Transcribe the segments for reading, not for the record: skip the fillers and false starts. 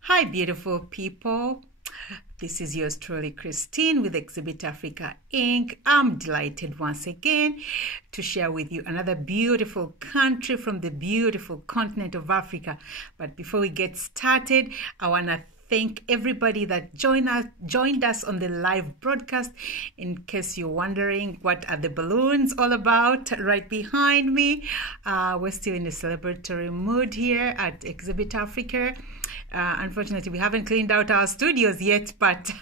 Hi, beautiful people. This is yours truly, Christine, with Exhibit Africa Inc. I'm delighted once again to share with you another beautiful country from the beautiful continent of Africa. But before we get started, I want to thank everybody that joined us on the live broadcast. In case you're wondering what are the balloons all about right behind me, we're still in a celebratory mood here at Exhibit Africa. Unfortunately, we haven't cleaned out our studios yet, but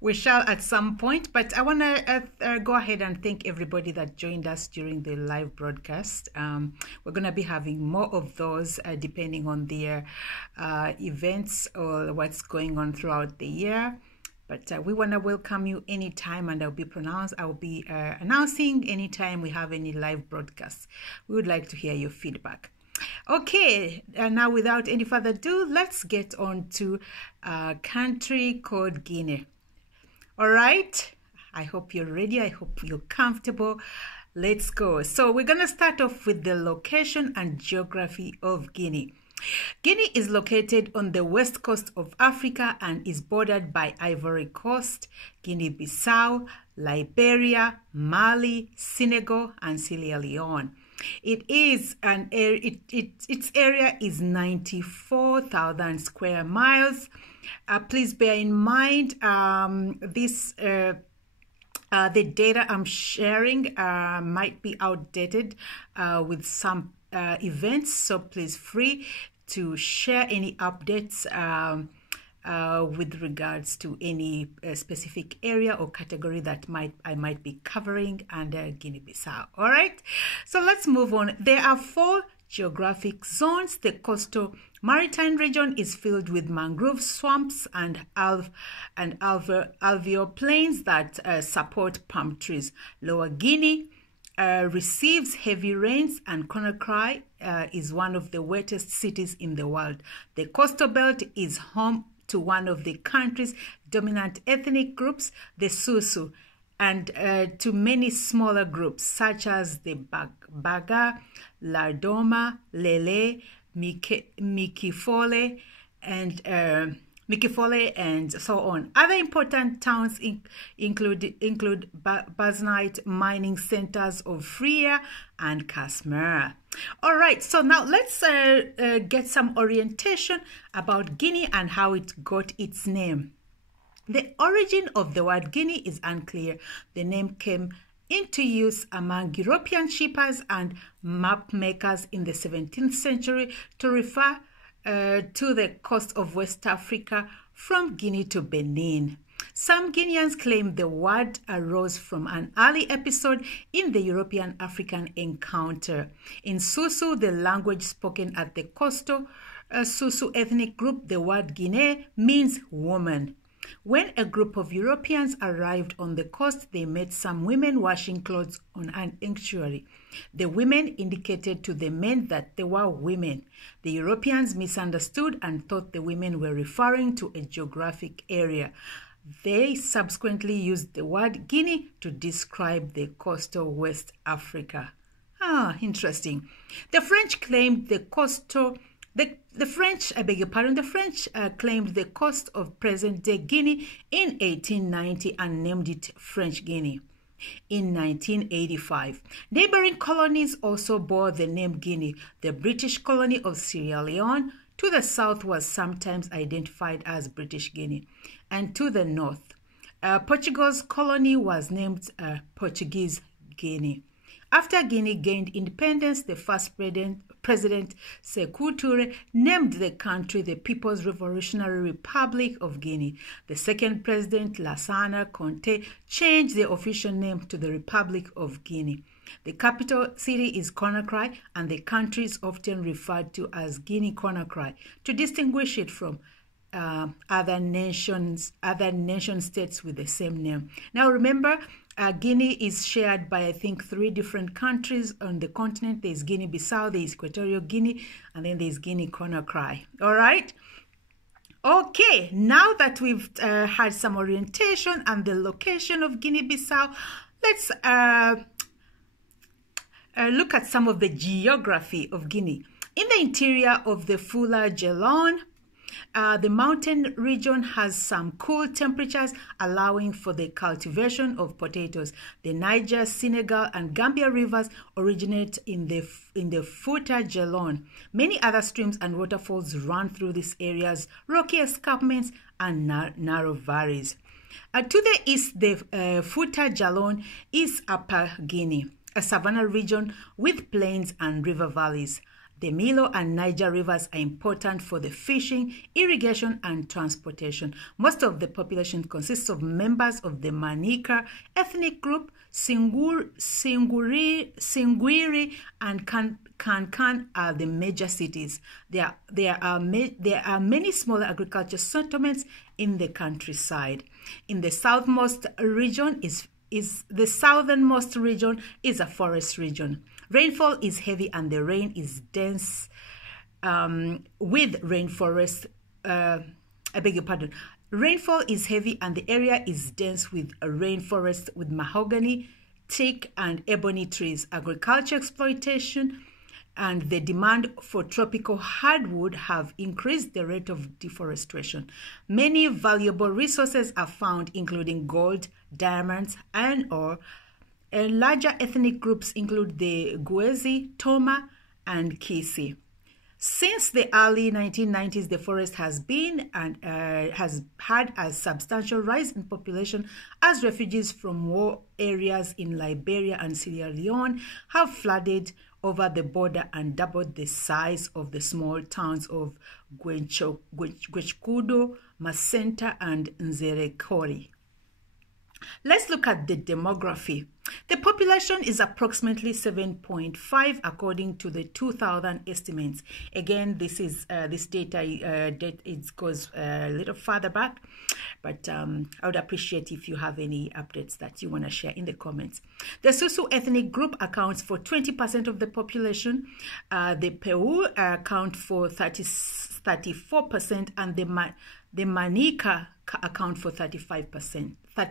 we shall at some point. But I want to go ahead and thank everybody that joined us during the live broadcast. We're going to be having more of those depending on their events or what's going on throughout the year. But we want to welcome you anytime, and I'll be announcing anytime we have any live broadcasts. We would like to hear your feedback. Okay, now without any further ado, let's get on to a country called Guinea. All right, I hope you're ready. I hope you're comfortable. Let's go. So we're going to start off with the location and geography of Guinea. Guinea is located on the west coast of Africa and is bordered by Ivory Coast, Guinea-Bissau, Liberia, Mali, Senegal, and Sierra Leone. Its area is 94,000 square miles. Please bear in mind the data I'm sharing might be outdated with some events, so please free to share any updates with regards to any specific area or category that I might be covering under Guinea-Bissau. All right, so let's move on. There are 4 geographic zones. The coastal maritime region is filled with mangrove swamps and alluvial plains that support palm trees. Lower Guinea receives heavy rains, and Conakry is one of the wettest cities in the world. The coastal belt is home to one of the country's dominant ethnic groups, the Susu, and to many smaller groups such as the Baga, Lardoma, Lele, Mikifole, and so on. Other important towns include Baznite mining centers of Freya and Casmera. All right, so now let's get some orientation about Guinea and how it got its name. The origin of the word Guinea is unclear. The name came into use among European shippers and map makers in the 17th century to refer to the coast of West Africa from Guinea to Benin. Some Guineans claim the word arose from an early episode in the European-African encounter. In Susu, the language spoken at the coastal Susu ethnic group, the word Guinea means woman. When a group of Europeans arrived on the coast, they met some women washing clothes on an estuary. The women indicated to the men that they were women. The Europeans misunderstood and thought the women were referring to a geographic area. They subsequently used the word Guinea to describe the coastal West Africa. Interesting. The French claimed the coastal The French claimed the coast of present-day Guinea in 1890 and named it French Guinea. In 1985, neighboring colonies also bore the name Guinea. The British colony of Sierra Leone to the south was sometimes identified as British Guinea, and to the north, Portugal's colony was named Portuguese Guinea. After Guinea gained independence, the first President Sékou Touré named the country the People's Revolutionary Republic of Guinea. The second President, Lassana Conté, changed the official name to the Republic of Guinea. The capital city is Conakry, and the country is often referred to as Guinea-Conakry to distinguish it from other nation states with the same name. Now remember, Guinea is shared by, I think, 3 different countries on the continent. There's Guinea-Bissau, there's Equatorial Guinea, and then there's Guinea-Conakry. All right? Okay, now that we've had some orientation and the location of Guinea-Bissau, let's look at some of the geography of Guinea. In the interior of the Fula Gelon, The mountain region has some cool temperatures, allowing for the cultivation of potatoes. The Niger, Senegal, and Gambia rivers originate in the Fouta Djallon. Many other streams and waterfalls run through these areas, rocky escarpments, and narrow valleys. To the east, the Fouta Djallon is Upper Guinea, a savanna region with plains and river valleys. The Milo and Niger rivers are important for the fishing, irrigation, and transportation. Most of the population consists of members of the Manika ethnic group. Singwiri and Kankan are the major cities. There are many smaller agricultural settlements in the countryside. In the southernmost region is a forest region. Rainfall is heavy and the rain is dense with rainforest. Rainfall is heavy and the area is dense with a rainforest with mahogany, teak, and ebony trees. Agriculture exploitation and the demand for tropical hardwood have increased the rate of deforestation. Many valuable resources are found, including gold, diamonds, iron ore. Larger ethnic groups include the Guezi, Toma, and Kisi. Since the early 1990s, the forest has been and has had a substantial rise in population as refugees from war areas in Liberia and Sierra Leone have flooded over the border and doubled the size of the small towns of Gwechkudo, Macenta, and Nzerekori. Let's look at the demography. The population is approximately 7.5 according to the 2000 estimates. Again, this is this data it goes a little further back, but I would appreciate if you have any updates that you want to share in the comments. The Susu ethnic group accounts for 20% of the population. The Peu account for 34%, and the Manika account for 33%, I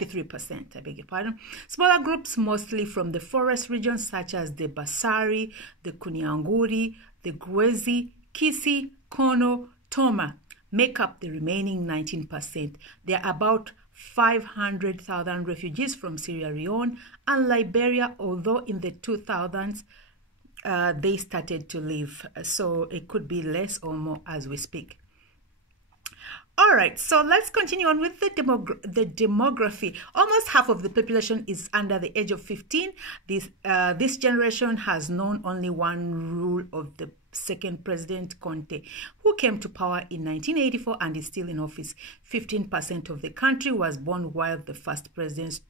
beg your pardon. Smaller groups, mostly from the forest regions, such as the Basari, the Kunyanguri, the Gwezi, Kisi, Kono, Toma, make up the remaining 19%. There are about 500,000 refugees from Sierra Leone and Liberia, although in the 2000s, they started to leave. So it could be less or more as we speak. All right, so let's continue on with the demography. Almost half of the population is under the age of 15. This generation has known only one rule of the second President Conte, who came to power in 1984 and is still in office. 15% of the country was born while the first President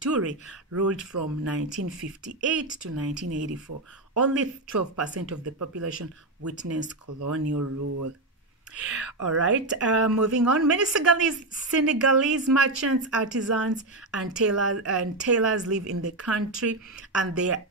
Toure ruled from 1958 to 1984. Only 12% of the population witnessed colonial rule. All right, moving on. Many Senegalese merchants, artisans, and tailors live in the country, and they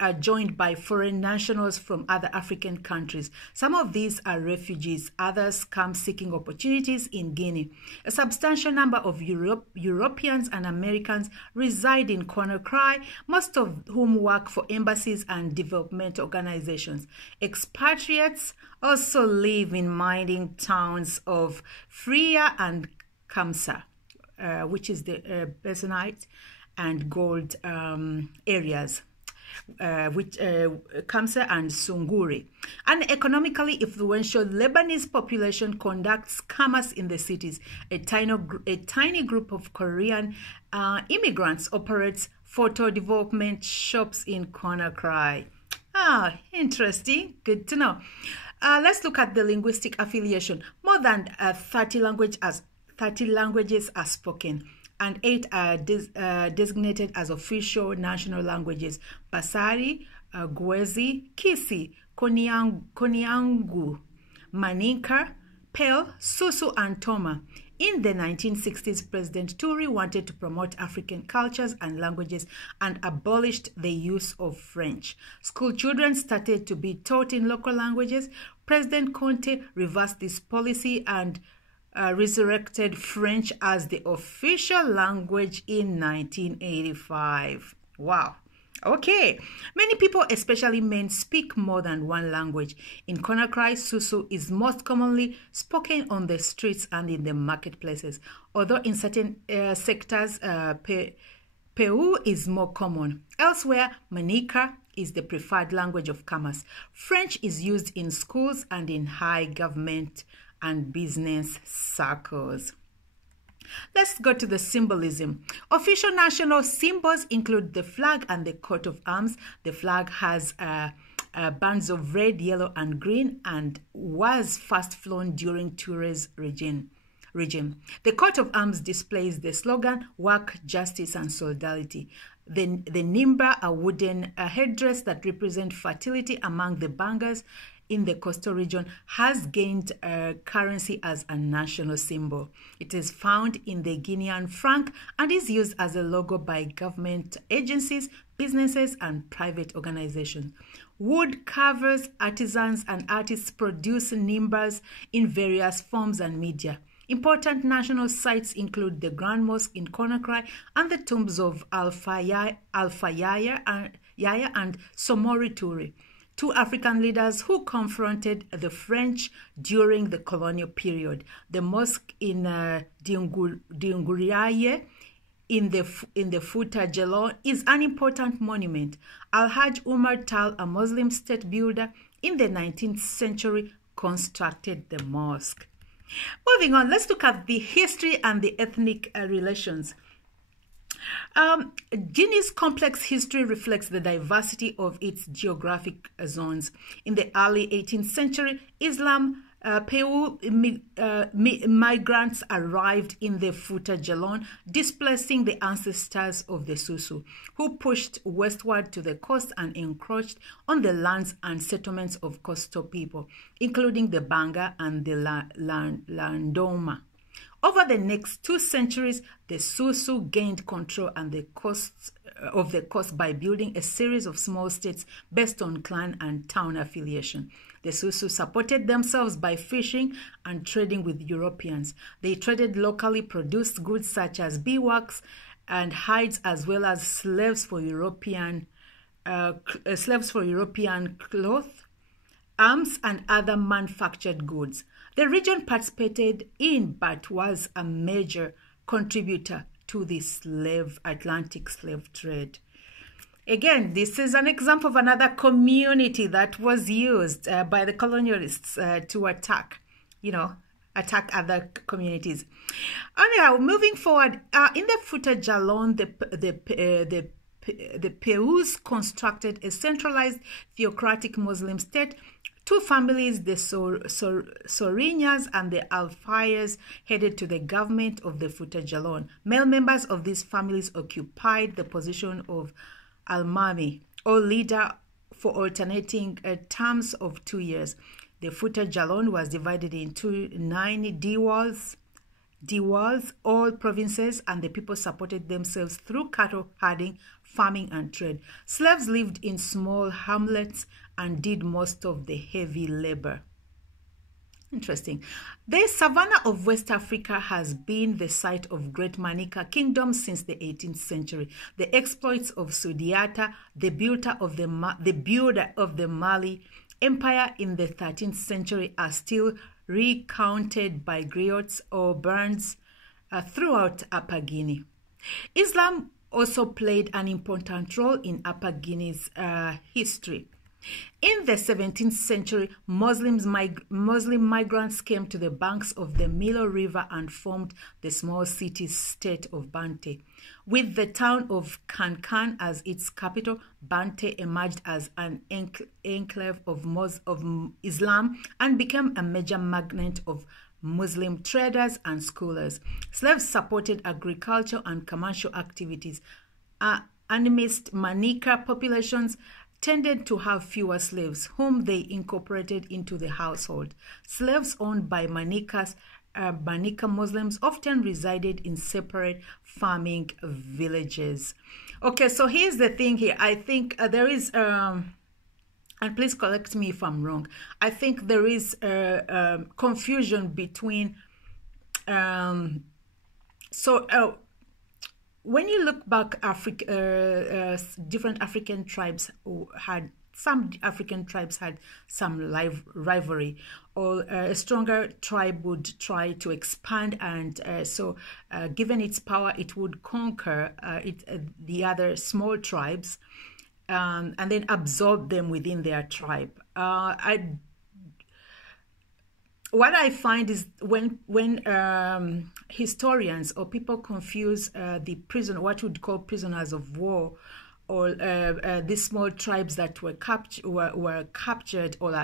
are joined by foreign nationals from other African countries. Some of these are refugees. Others come seeking opportunities in Guinea. A substantial number of Europeans and Americans reside in Conakry, most of whom work for embassies and development organizations. Expatriates also live in mining towns of Freya and Kamsa, which is the Besonite and gold areas. Kamsa and Sunguri. An economically influential Lebanese population conducts commerce in the cities. A tiny group of Korean immigrants operates photo development shops in Conakry. Interesting. Good to know. Let's look at the linguistic affiliation. More than 30 languages are spoken, and 8 are designated as official national languages: Basari, Gwezi, Kisi, Konyangu, Maninka, Pel, Susu, and Toma. In the 1960s, President Toure wanted to promote African cultures and languages and abolished the use of French. School children started to be taught in local languages. President Conte reversed this policy and resurrected French as the official language in 1985. Wow. Okay, many people, especially men, speak more than one language. In Conakry, Susu is most commonly spoken on the streets and in the marketplaces, although in certain sectors, Peu is more common. Elsewhere, Manika is the preferred language of commerce. French is used in schools and in high government and business circles. Let's go to the symbolism. Official national symbols include the flag and the coat of arms. The flag has bands of red, yellow, and green and was first flown during Tourette's regime. The coat of arms displays the slogan, work, justice, and solidarity. The nimba, a wooden headdress that represents fertility among the Bangas in the coastal region, has gained currency as a national symbol. It is found in the Guinean franc and is used as a logo by government agencies, businesses, and private organizations. Wood carvers, artisans, and artists produce nimbas in various forms and media. Important national sites include the Grand Mosque in Conakry and the tombs of Alpha Yaya and Somori Toure, two African leaders who confronted the French during the colonial period. The mosque in Diunguriaye in the Fouta Djallon is an important monument. Al-Hajj Umar Tal, a Muslim state builder in the 19th century, constructed the mosque. Moving on, let's look at the history and the ethnic relations. Guinea's complex history reflects the diversity of its geographic zones. In the early 18th century, Peu migrants arrived in the Fouta Djallon, displacing the ancestors of the Susu, who pushed westward to the coast and encroached on the lands and settlements of coastal people, including the Banga and the Landoma. Over the next 2 centuries, the Susu gained control of the coast by building a series of small states based on clan and town affiliation. The Susu supported themselves by fishing and trading with Europeans. They traded locally produced goods such as beeswax and hides, as well as slaves for European cloth, arms, and other manufactured goods. The region participated in but was a major contributor to the Atlantic slave trade. Again, this is an example of another community that was used by the colonialists to attack other communities. Anyhow, moving forward, in the Fouta Djallon, the Peus constructed a centralized theocratic Muslim state. Two families, the Sorinyas and the Alfayas, headed to the government of the Fouta Djallon. Male members of these families occupied the position of Almami, or leader, for alternating terms of 2 years. The Fouta Djallon was divided into 9 diwals, all provinces, and the people supported themselves through cattle herding, farming, and trade. Slaves lived in small hamlets and did most of the heavy labor. Interesting. The savannah of West Africa has been the site of great Manika kingdoms since the 18th century. The exploits of Sudiata, the builder of the Mali Empire in the 13th century, are still recounted by griots or burns throughout Upper Guinea. Islam also played an important role in Upper Guinea's history. In the 17th century, Muslim migrants came to the banks of the Milo River and formed the small city-state of Bante. With the town of Kankan as its capital, Bante emerged as an enclave of Islam and became a major magnet of Muslim traders and scholars. Slaves supported agriculture and commercial activities. Animist Manika populations tended to have fewer slaves, whom they incorporated into the household. Slaves owned by Manika Muslims often resided in separate farming villages. Okay, so here's the thing here. I think there is, and please correct me if I'm wrong, I think there is confusion between, when you look back, different African tribes had some rivalry, or a stronger tribe would try to expand, and given its power, it would conquer the other small tribes, and then absorb them within their tribe. What I find is when historians or people confuse what would call prisoners of war, or these small tribes that were captured or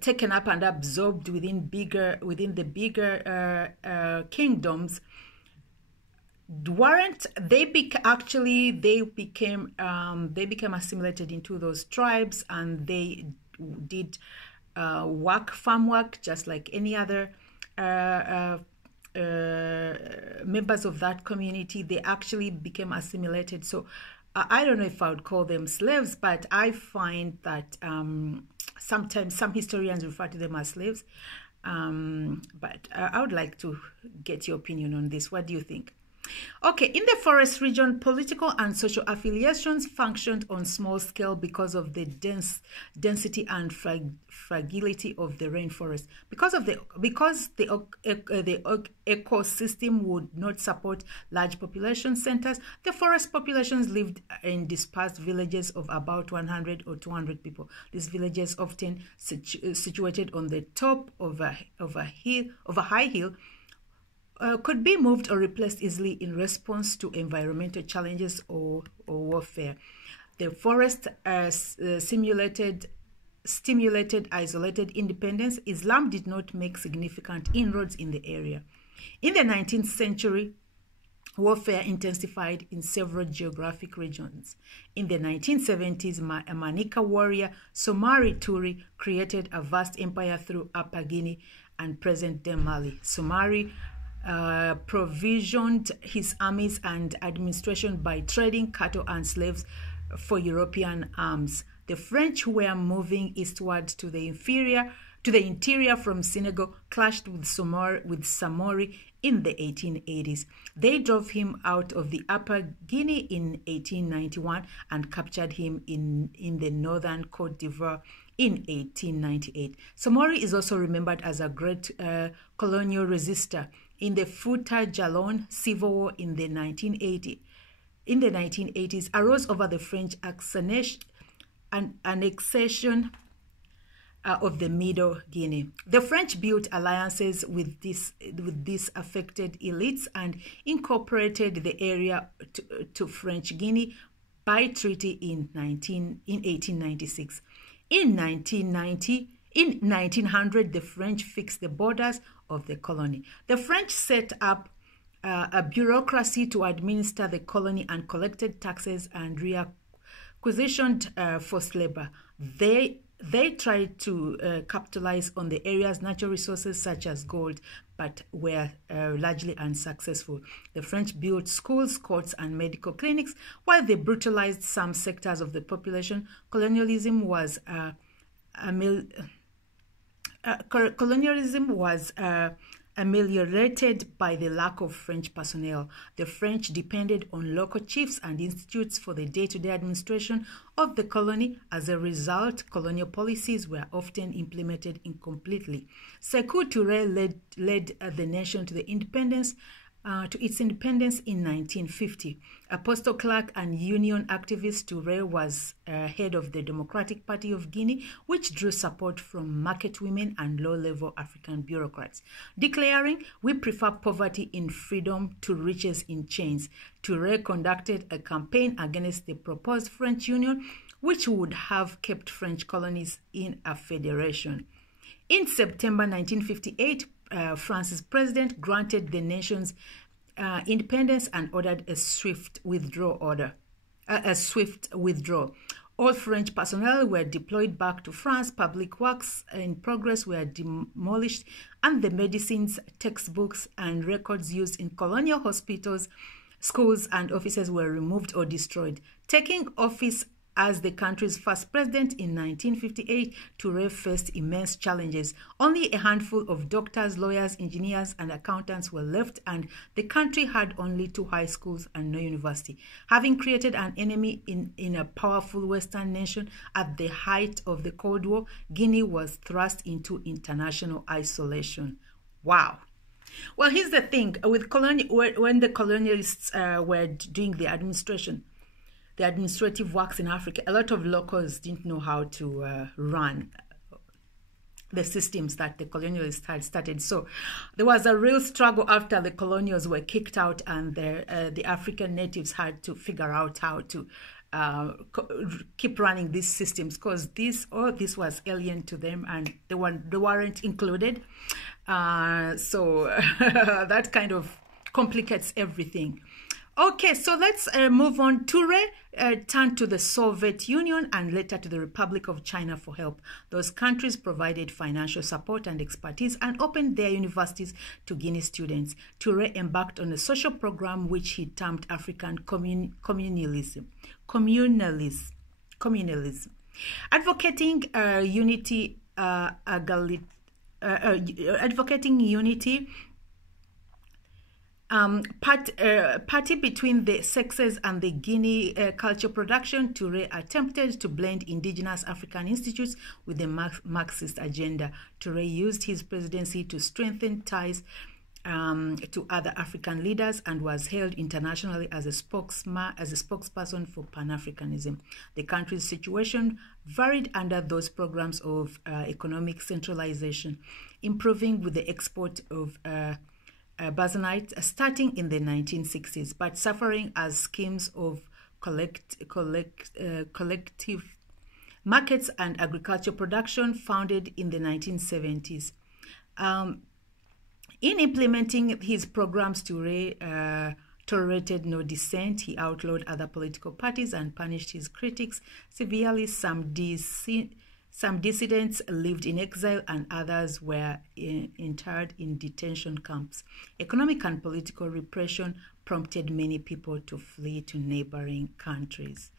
taken up and absorbed within the bigger kingdoms, they became assimilated into those tribes, and they did farm work just like any other members of that community. They actually became assimilated. So I don't know if I would call them slaves, but I find that sometimes some historians refer to them as slaves. But I would like to get your opinion on this. What do you think? Okay, in the forest region, political and social affiliations functioned on small scale because of the density and fragility of the rainforest. Because the ecosystem would not support large population centers, the forest populations lived in dispersed villages of about 100 or 200 people. These villages, often situated on the top of a high hill, could be moved or replaced easily in response to environmental challenges or warfare. The forest stimulated isolated independence. Islam did not make significant inroads in the area. In the 19th century, warfare intensified in several geographic regions. In the 1970s, a Manika warrior, Somari Turi, created a vast empire through Upper Guinea and present-day Mali. Somari provisioned his armies and administration by trading cattle and slaves for European arms. The French, who were moving eastward to the interior from Senegal, clashed with Samori in the 1880s. They drove him out of the Upper Guinea in 1891 and captured him in the northern Côte d'Ivoire in 1898. Samori is also remembered as a great colonial resistor. In the Fouta Djallon civil war in the 1980s, arose over the French annexation of the Middle Guinea. The French built alliances with these affected elites and incorporated the area to French Guinea by treaty in 1896. In 1900, the French fixed the borders of the colony. The French set up a bureaucracy to administer the colony and collected taxes and requisitioned forced labor. They tried to capitalize on the area's natural resources such as gold, but were largely unsuccessful. The French built schools, courts, and medical clinics, while they brutalized some sectors of the population. Colonialism was ameliorated by the lack of French personnel. The French depended on local chiefs and institutes for the day-to-day administration of the colony. As a result, colonial policies were often implemented incompletely. Sékou Touré led the nation to its independence in 1950. A postal clerk and union activist, Touré was head of the Democratic Party of Guinea, which drew support from market women and low-level African bureaucrats. Declaring, "We prefer poverty in freedom to riches in chains," Touré conducted a campaign against the proposed French Union, which would have kept French colonies in a federation. In September 1958, France's president granted the nation's independence and ordered a swift withdrawal. All French personnel were deployed back to France. Public works in progress were demolished, and the medicines, textbooks, and records used in colonial hospitals, schools, and offices were removed or destroyed. Taking office As the country's first president in 1958, Toure faced immense challenges. Only a handful of doctors, lawyers, engineers, and accountants were left, and the country had only 2 high schools and no university. Having created an enemy in a powerful Western nation at the height of the Cold War, Guinea was thrust into international isolation. Wow. Well, here's the thing. With when the colonialists were doing the administrative works in Africa, a lot of locals didn't know how to run the systems that the colonialists had started. So there was a real struggle after the colonials were kicked out, and the African natives had to figure out how to keep running these systems, because this was alien to them, and they weren't included. So that kind of complicates everything. Okay, so let's move on. Toure turned to the Soviet Union and later to the Republic of China for help. Those countries provided financial support and expertise and opened their universities to Guinea students. Toure embarked on a social program which he termed African communalism, advocating unity, party between the sexes and the Guinea culture production. Toure attempted to blend indigenous African institutes with the Marxist agenda. Toure used his presidency to strengthen ties to other African leaders and was hailed internationally as a spokesperson for Pan-Africanism. The country's situation varied under those programs of economic centralization, improving with the export of Basanite starting in the 1960s, but suffering as schemes of collective markets and agriculture production founded in the 1970s. In implementing his programs, Toure tolerated no dissent. He outlawed other political parties and punished his critics severely. Some dissidents lived in exile and others were interred in detention camps. Economic and political repression prompted many people to flee to neighboring countries.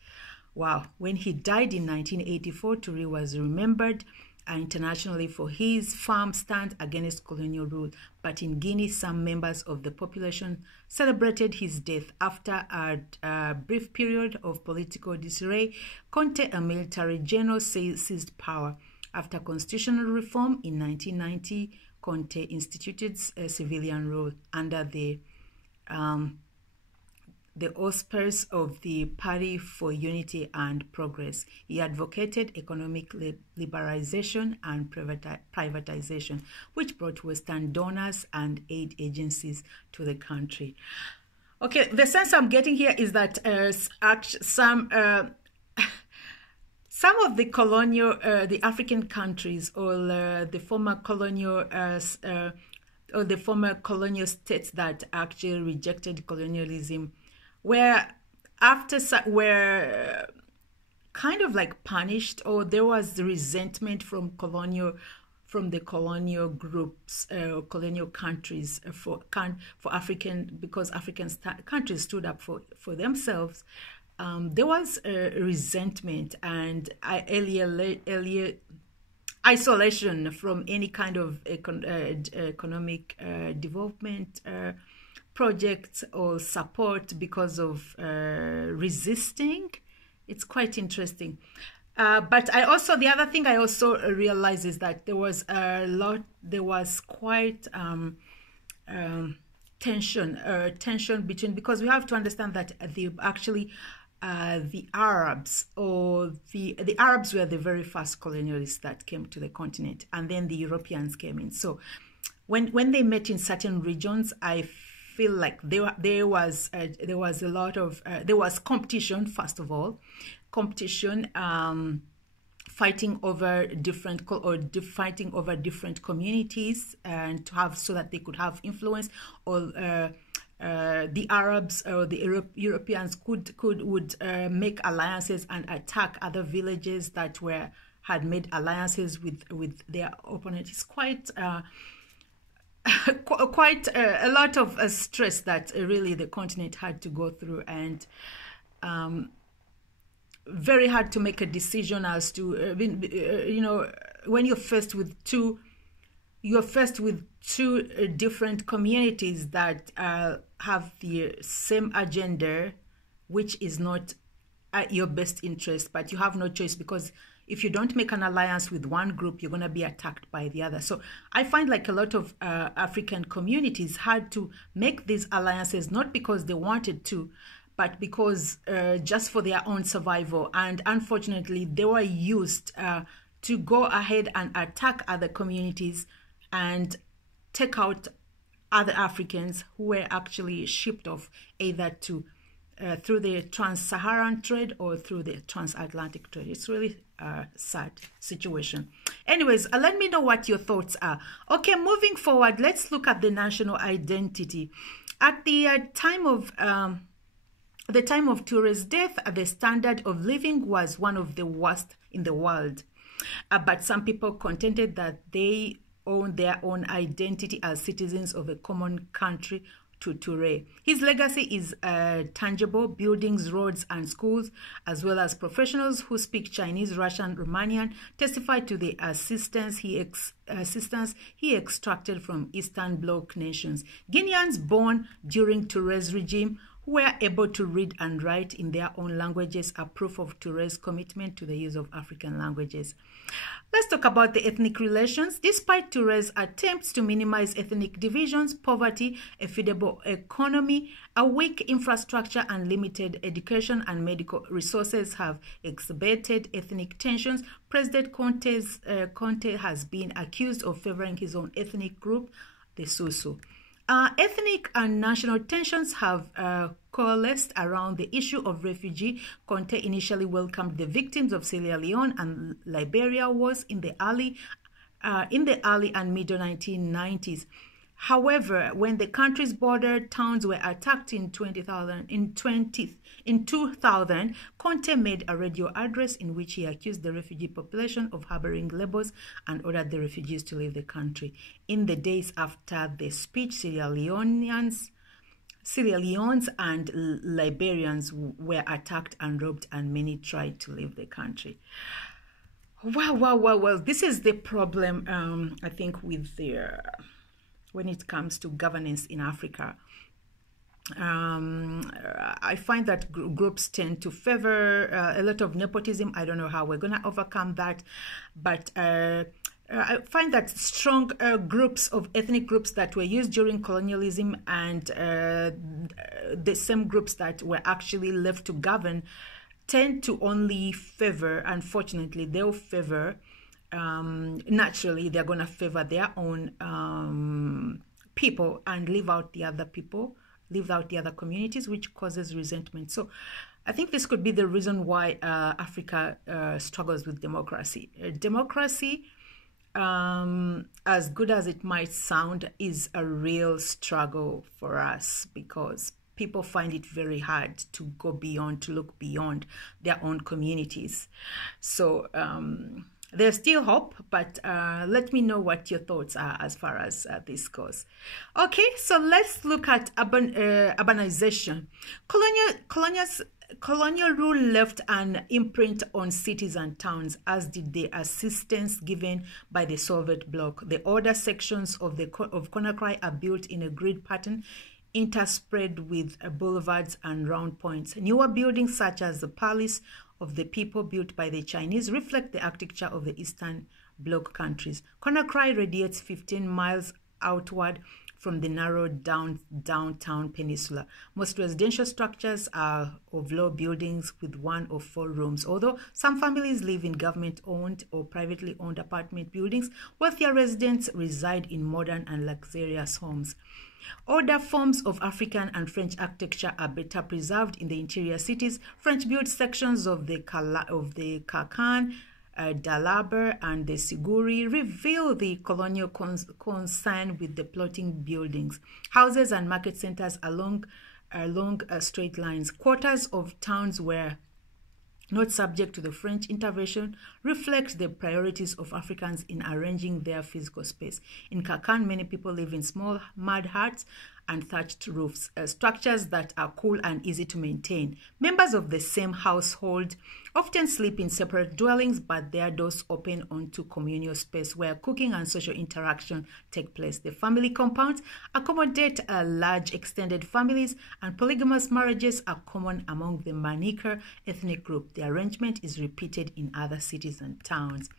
Wow. When he died in 1984, Toure was remembered internationally for his firm stand against colonial rule, but in Guinea, some members of the population celebrated his death. After a brief period of political disarray, Conte, a military general, seized power. After constitutional reform in 1990, Conte instituted a civilian rule under the auspices of the Party for Unity and Progress. He advocated economic liberalization and privatization, which brought Western donors and aid agencies to the country. Okay, the sense I'm getting here is that some of the colonial, the African countries, or the former colonial or the former colonial states that actually rejected colonialism were kind of like punished, or there was resentment from the colonial groups, colonial countries for African, because African countries stood up for themselves. There was resentment and earlier isolation from any kind of economic development projects or support because of resisting. It's quite interesting. But the other thing I also realized is that there was quite tension between, because we have to understand that the Arabs were the very first colonialists that came to the continent, and then the Europeans came in. So when they met in certain regions, I feel like there was competition. First of all, fighting over different communities, and to have, so that they could have influence, or the Arabs or the Europeans would make alliances and attack other villages that had made alliances with their opponents. It's quite a lot of stress that really the continent had to go through, and very hard to make a decision as to, when you're faced with two different communities that have the same agenda, which is not at your best interest, but you have no choice, because if you don't make an alliance with one group, you're going to be attacked by the other. So I find like a lot of African communities had to make these alliances, not because they wanted to, but because just for their own survival. And unfortunately, they were used to go ahead and attack other communities and take out other Africans who were actually shipped off either to through the trans-Saharan trade or through the transatlantic trade. It's really a sad situation. Anyways, let me know what your thoughts are. Okay, moving forward, let's look at the national identity. At the time of Touré's death, the standard of living was one of the worst in the world. But some people contended that they own their own identity as citizens of a common country to Touré. His legacy is tangible. Buildings, roads, and schools, as well as professionals who speak Chinese, Russian, Romanian, testify to the assistance he extracted from Eastern Bloc nations. Guineans born during Touré's regime who were able to read and write in their own languages are proof of Touré's commitment to the use of African languages. Let's talk about the ethnic relations. Despite Touré's attempts to minimize ethnic divisions, poverty, a feeble economy, a weak infrastructure, and limited education and medical resources have exacerbated ethnic tensions. President Conte has been accused of favoring his own ethnic group, the Susu. Ethnic and national tensions have coalesced around the issue of refugee. Conte initially welcomed the victims of Sierra Leone and Liberia wars in the early and middle 1990s. However, when the country's border towns were attacked in 2000, Conte made a radio address in which he accused the refugee population of harboring labels and ordered the refugees to leave the country. In the days after the speech, Sierra Leoneans and Liberians were attacked and robbed, and many tried to leave the country. Well, this is the problem, I think, with when it comes to governance in Africa. I find that groups tend to favor a lot of nepotism. I don't know how we're going to overcome that, but I find that strong groups of ethnic groups that were used during colonialism and the same groups that were actually left to govern tend to only favor, unfortunately, they'll favor, naturally, they're going to favor their own people and leave out the other people, leave out the other communities, which causes resentment. So I think this could be the reason why Africa struggles with democracy. Democracy, as good as it might sound, is a real struggle for us because people find it very hard to go beyond, to look beyond their own communities. So there's still hope, but let me know what your thoughts are as far as this goes. Okay, so let's look at urbanization. Colonial rule left an imprint on cities and towns, as did the assistance given by the Soviet bloc. The older sections of Conakry are built in a grid pattern, interspread with boulevards and round points. Newer buildings, such as the Palace of the People, built by the Chinese, reflect the architecture of the Eastern Bloc countries. Conakry radiates 15 miles outward from the narrow downtown peninsula. Most residential structures are of low buildings with 1 or 4 rooms. Although some families live in government-owned or privately owned apartment buildings, wealthier residents reside in modern and luxurious homes. Older forms of African and French architecture are better preserved in the interior cities. French-built sections of the Kakan, Dalaber, and the Siguri reveal the colonial concern with the plotting buildings. Houses and market centers along straight lines. Quarters of towns were not subject to the French intervention, reflect the priorities of Africans in arranging their physical space. In Kakan, many people live in small mud huts and thatched roofs, structures that are cool and easy to maintain. Members of the same household often sleep in separate dwellings, but their doors open onto communal space where cooking and social interaction take place. The family compounds accommodate large extended families, and polygamous marriages are common among the Manika ethnic group. The arrangement is repeated in other cities and towns.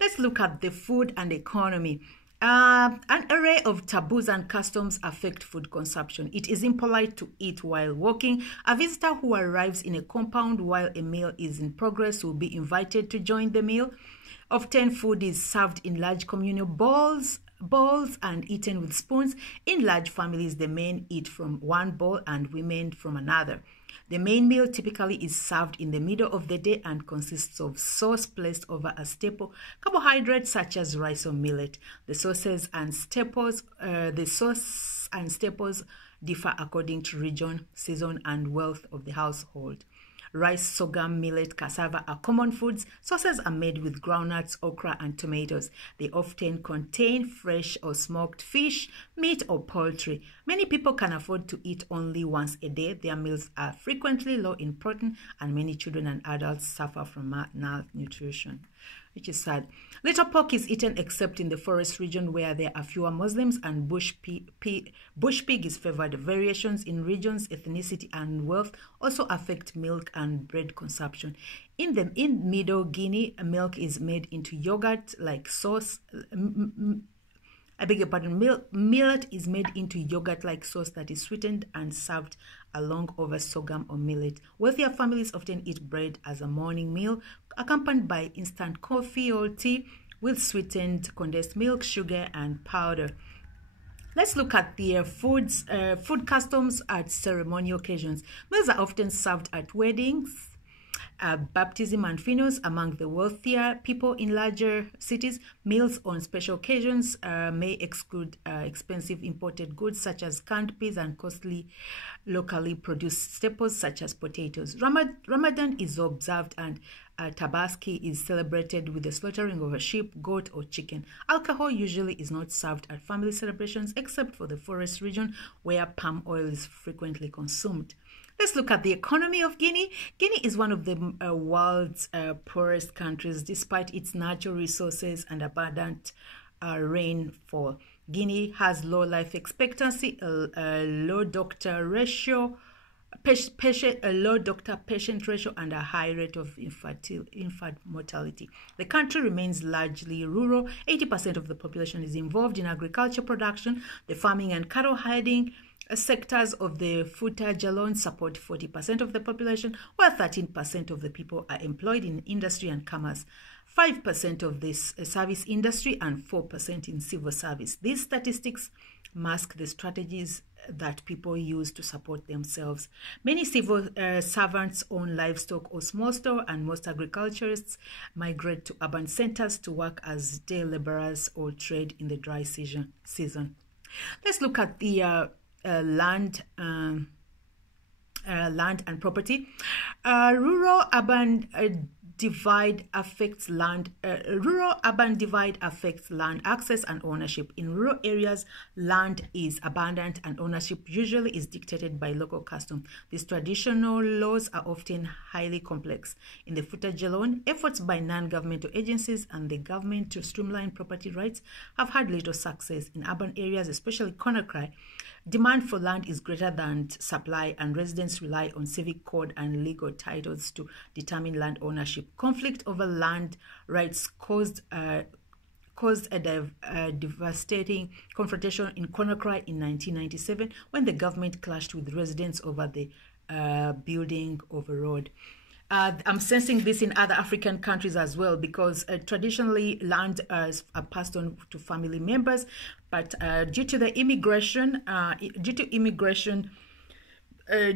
Let's look at the food and economy. An array of taboos and customs affect food consumption. It is impolite to eat while walking. A visitor who arrives in a compound while a meal is in progress will be invited to join the meal. Often food is served in large communal bowls and eaten with spoons. In large families, the men eat from one bowl and women from another. The main meal typically is served in the middle of the day and consists of sauce placed over a staple carbohydrate such as rice or millet. The sauce and staples differ according to region, season, and wealth of the household. Rice, sorghum, millet, cassava are common foods. Sauces are made with groundnuts, okra, and tomatoes. They often contain fresh or smoked fish, meat, or poultry. Many people can afford to eat only once a day. Their meals are frequently low in protein, and many children and adults suffer from malnutrition, which is sad. Little pork is eaten except in the forest region where there are fewer Muslims, and bush pig is favored. Variations in regions, ethnicity, and wealth also affect milk and bread consumption. In Middle Guinea, milk is made into yogurt like sauce. Millet is made into yogurt-like sauce that is sweetened and served along over sorghum or millet. Wealthier families often eat bread as a morning meal, accompanied by instant coffee or tea with sweetened condensed milk, sugar, and powder. Let's look at the food customs at ceremonial occasions. Meals are often served at weddings, baptism, and funerals. Among the wealthier people in larger cities, meals on special occasions may exclude expensive imported goods such as canned peas and costly locally produced staples such as potatoes. Ramadan is observed, and Tabaski is celebrated with the slaughtering of a sheep, goat, or chicken. Alcohol usually is not served at family celebrations except for the forest region where palm oil is frequently consumed. Let's look at the economy of Guinea. Guinea is one of the world's poorest countries despite its natural resources and abundant rainfall. Guinea has low life expectancy, a low doctor-patient ratio, and a high rate of infant mortality. The country remains largely rural. 80% of the population is involved in agriculture production. The farming and cattle herding sectors of the footage alone support 40% of the population, while 13% of the people are employed in industry and commerce, 5% of this service industry, and 4% in civil service. These statistics mask the strategies that people use to support themselves. Many civil servants own livestock or small store, and most agriculturists migrate to urban centers to work as day laborers or trade in the dry season. Let's look at the land and property. Rural-urban divide affects land. Rural-urban divide affects land access and ownership. In rural areas, land is abundant, and ownership usually is dictated by local custom. These traditional laws are often highly complex. In the footage alone, efforts by non-governmental agencies and the government to streamline property rights have had little success. In urban areas, especially Conakry, demand for land is greater than supply, and residents rely on civic code and legal titles to determine land ownership. Conflict over land rights caused a devastating confrontation in Conakry in 1997 when the government clashed with residents over the building of a road. I'm sensing this in other African countries as well, because traditionally land are passed on to family members, but due to immigration,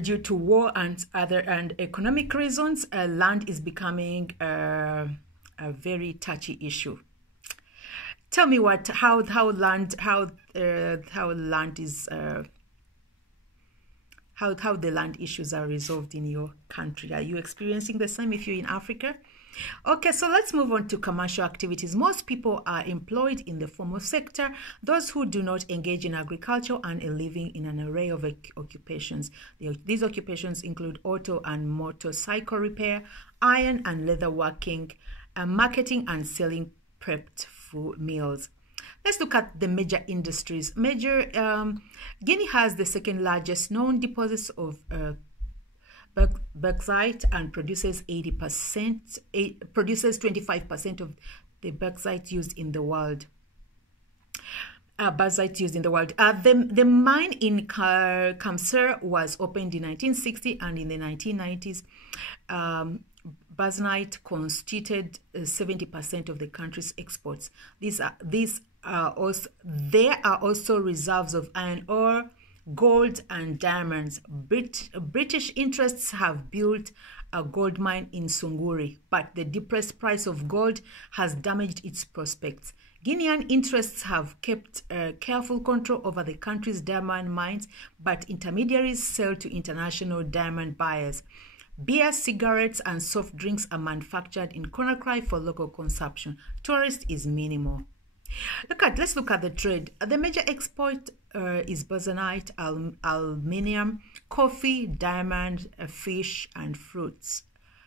due to war and economic reasons, land is becoming a very touchy issue. Tell me how the land issues are resolved in your country. Are you experiencing the same if you're in Africa? Okay, so let's move on to commercial activities. Most people are employed in the formal sector. Those who do not engage in agriculture earn a living in an array of occupations. These occupations include auto and motorcycle repair, iron and leather working, marketing and selling prepped food meals. Let's look at the major industries. Guinea has the second largest known deposits of bauxite and produces 25% of the bauxite used in the world. The mine in Kamser was opened in 1960, and in the 1990s, bauxite constituted 70% of the country's exports. There are also reserves of iron ore, gold and diamonds. British interests have built a gold mine in Sunguri, but the depressed price of gold has damaged its prospects. Guinean interests have kept careful control over the country's diamond mines, but intermediaries sell to international diamond buyers. Beer, cigarettes, and soft drinks are manufactured in Conakry for local consumption. Tourist is minimal. Let's look at the trade. The major export is bauxite, aluminium, coffee, diamond, fish, and fruits.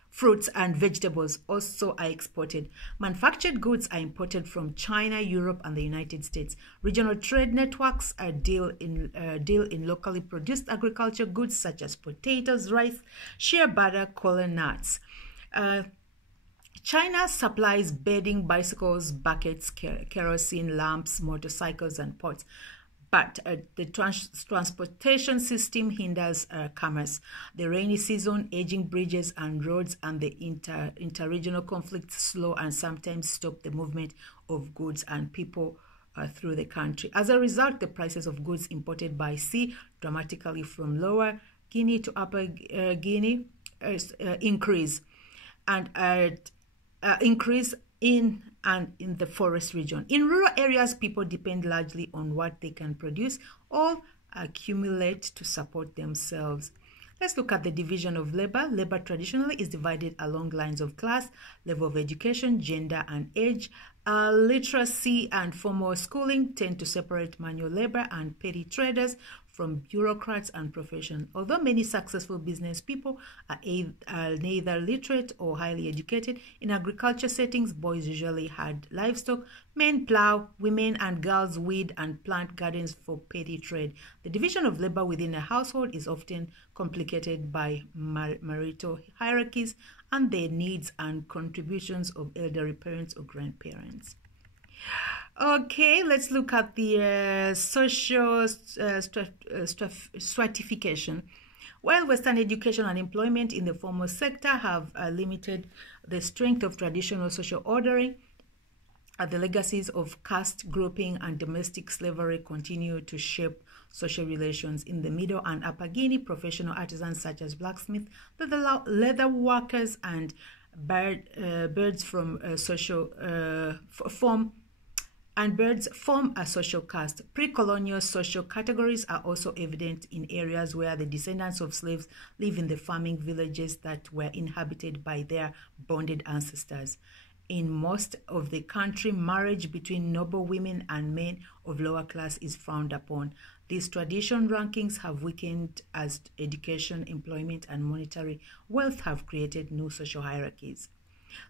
Fruits and vegetables also are exported. Manufactured goods are imported from China, Europe, and the United States. Regional trade networks deal in locally produced agriculture goods such as potatoes, rice, shea butter, cola nuts. China supplies bedding, bicycles, buckets, kerosene lamps, motorcycles, and pots. But the transportation system hinders commerce. The rainy season, aging bridges and roads, and the interregional conflicts slow and sometimes stop the movement of goods and people through the country. As a result, the prices of goods imported by sea dramatically from Lower Guinea to Upper Guinea increase in the forest region. In rural areas, people depend largely on what they can produce or accumulate to support themselves. Let's look at the division of labor. Labor traditionally is divided along lines of class, level of education, gender, and age. Literacy and formal schooling tend to separate manual labor and petty traders from bureaucrats and professionals. Although many successful business people are neither literate or highly educated, in agriculture settings, boys usually herd livestock, men plow, women and girls weed and plant gardens for petty trade. The division of labor within a household is often complicated by marital hierarchies and the needs and contributions of elderly parents or grandparents. Okay, let's look at the social stratification. While Western education and employment in the formal sector have limited the strength of traditional social ordering, the legacies of caste grouping and domestic slavery continue to shape social relations. In the Middle and Upper Guinea, professional artisans such as blacksmiths, leather workers, and birds form a social caste. Pre-colonial social categories are also evident in areas where the descendants of slaves live in the farming villages that were inhabited by their bonded ancestors. In most of the country, marriage between noble women and men of lower class is frowned upon. These tradition rankings have weakened as education, employment, and monetary wealth have created new social hierarchies.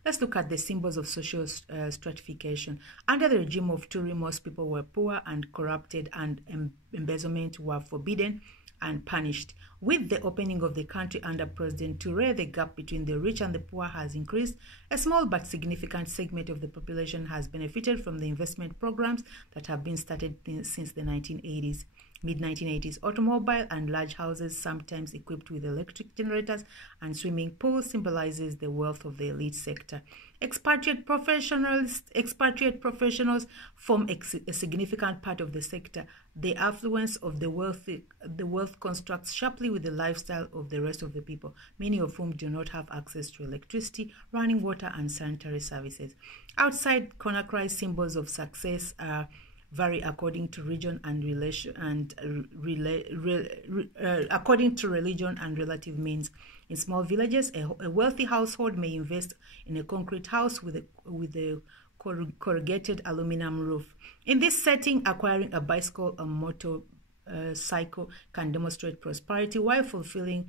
Let's look at the symbols of social stratification. Under the regime of Toure, most people were poor and corrupted, and embezzlement were forbidden and punished. With the opening of the country under President Toure, the gap between the rich and the poor has increased. A small but significant segment of the population has benefited from the investment programs that have been started since the mid-1980s. Automobile and large houses, sometimes equipped with electric generators and swimming pools, symbolizes the wealth of the elite sector. Expatriate professionals form a significant part of the sector. The affluence of the wealth contrasts sharply with the lifestyle of the rest of the people, many of whom do not have access to electricity, running water, and sanitary services. Outside Conakry, symbols of success vary according to region and according to religion and relative means. In small villages, a wealthy household may invest in a concrete house with a corrugated aluminum roof. In this setting, acquiring a bicycle or motorcycle can demonstrate prosperity while fulfilling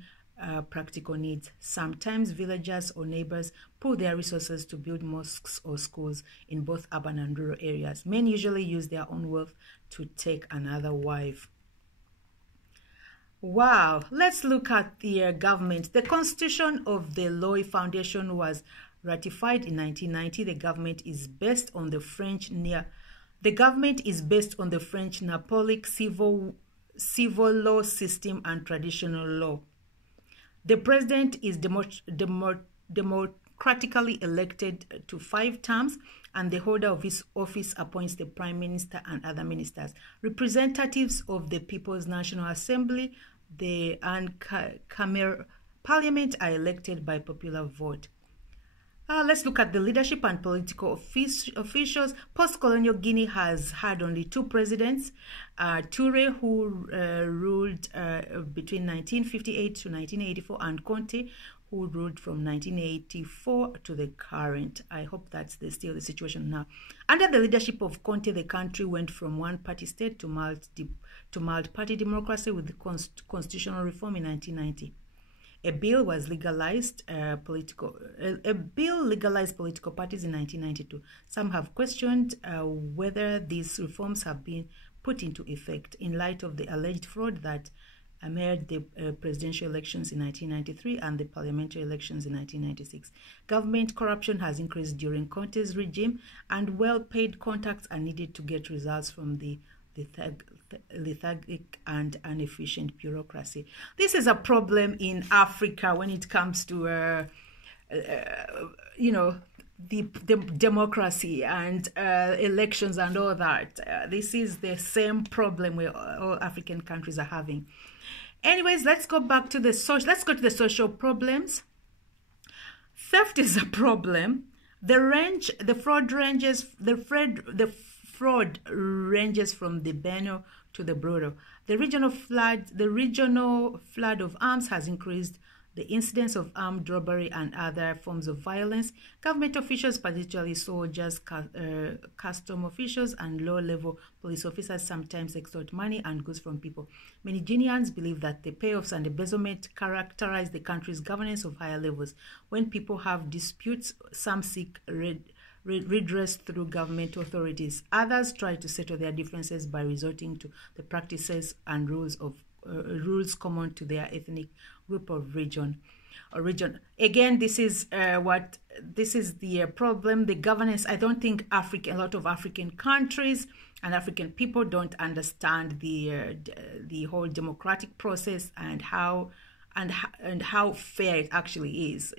practical needs. Sometimes villagers or neighbors pool their resources to build mosques or schools in both urban and rural areas. Men usually use their own wealth to take another wife. Wow, let's look at the government. The Constitution of the Loy Foundation was ratified in 1990. The government is based on the French Napoleonic civil law system and traditional law. The president is democratically elected to 5 terms, and the holder of his office appoints the prime minister and other ministers. Representatives of the People's National Assembly, the Camera Parliament, are elected by popular vote. Let's look at the leadership and political officials. Post-colonial Guinea has had only 2 presidents. Toure, who ruled between 1958 to 1984, and Conte, who ruled from 1984 to the current. I hope that's still the situation now. Under the leadership of Conte, the country went from one-party state to multi-party democracy with the constitutional reform in 1990. A bill legalized political parties in 1992. Some have questioned whether these reforms have been put into effect in light of the alleged fraud that made the presidential elections in 1993 and the parliamentary elections in 1996. Government corruption has increased during Conte's regime, and well-paid contacts are needed to get results from the lethargic and inefficient bureaucracy. This is a problem in Africa when it comes to, the democracy and elections and all that. This is the same problem where all African countries are having. Anyways, let's go back to the social problems. Theft is a problem. The fraud ranges from the banal to the brutal. The regional flood of arms has increased the incidence of armed robbery and other forms of violence. Government officials, particularly soldiers, custom officials, and low-level police officers sometimes extort money and goods from people. Many Guineans believe that the payoffs and embezzlement characterize the country's governance of higher levels. When people have disputes, some seek redress through government authorities. Others try to settle their differences by resorting to the practices and rules common to their ethnic group of region. Again, this is the problem. The governance. I don't think a lot of African countries and African people don't understand the whole democratic process and how fair it actually is.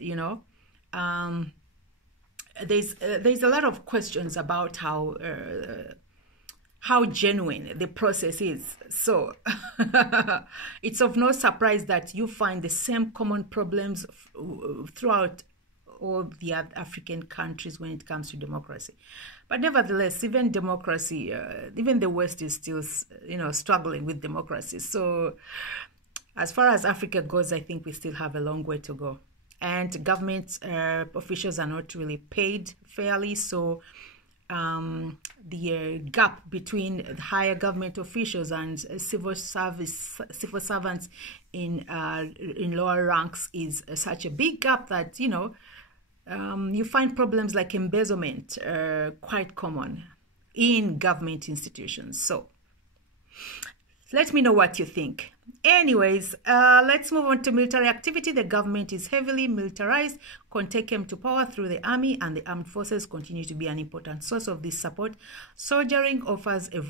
There's a lot of questions about how genuine the process is. So it's of no surprise that you find the same common problems throughout all the African countries when it comes to democracy. But nevertheless, even democracy, even the West is still, struggling with democracy. So as far as Africa goes, I think we still have a long way to go. And government officials are not really paid fairly, so the gap between higher government officials and civil servants in lower ranks is such a big gap that you find problems like embezzlement quite common in government institutions. So let me know what you think. Anyways, let's move on to military activity. The government is heavily militarized. Conte came to power through the army, and the armed forces continue to be an important source of this support. Soldiering offers a